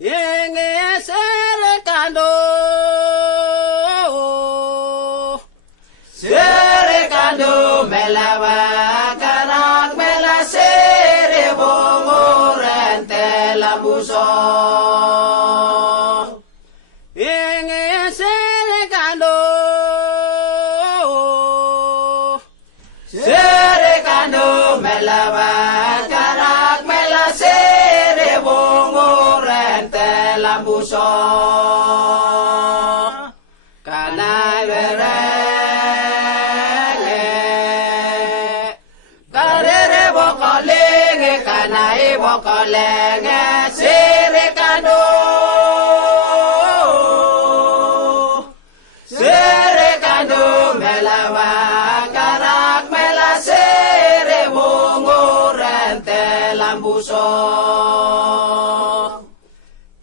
Yenge serekando melawa karak mela sere bongorente lambuso Yenge serekando melawa karak mela sere bongorente lambuso Kana Kanai bokolenge serekando melawa karak mela sere bongorente lambuso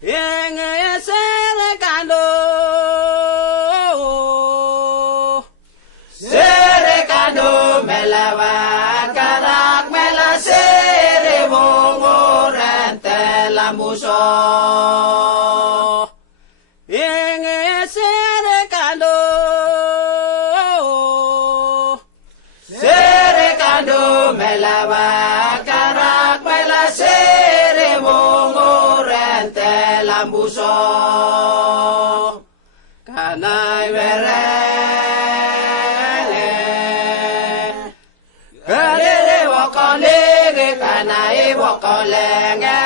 Yenge serekando melawa karak mela sere bongorente lambuso Yenge serekando melawa karak mela sere bongorente lambuso Kanai werele Kanai bokolenge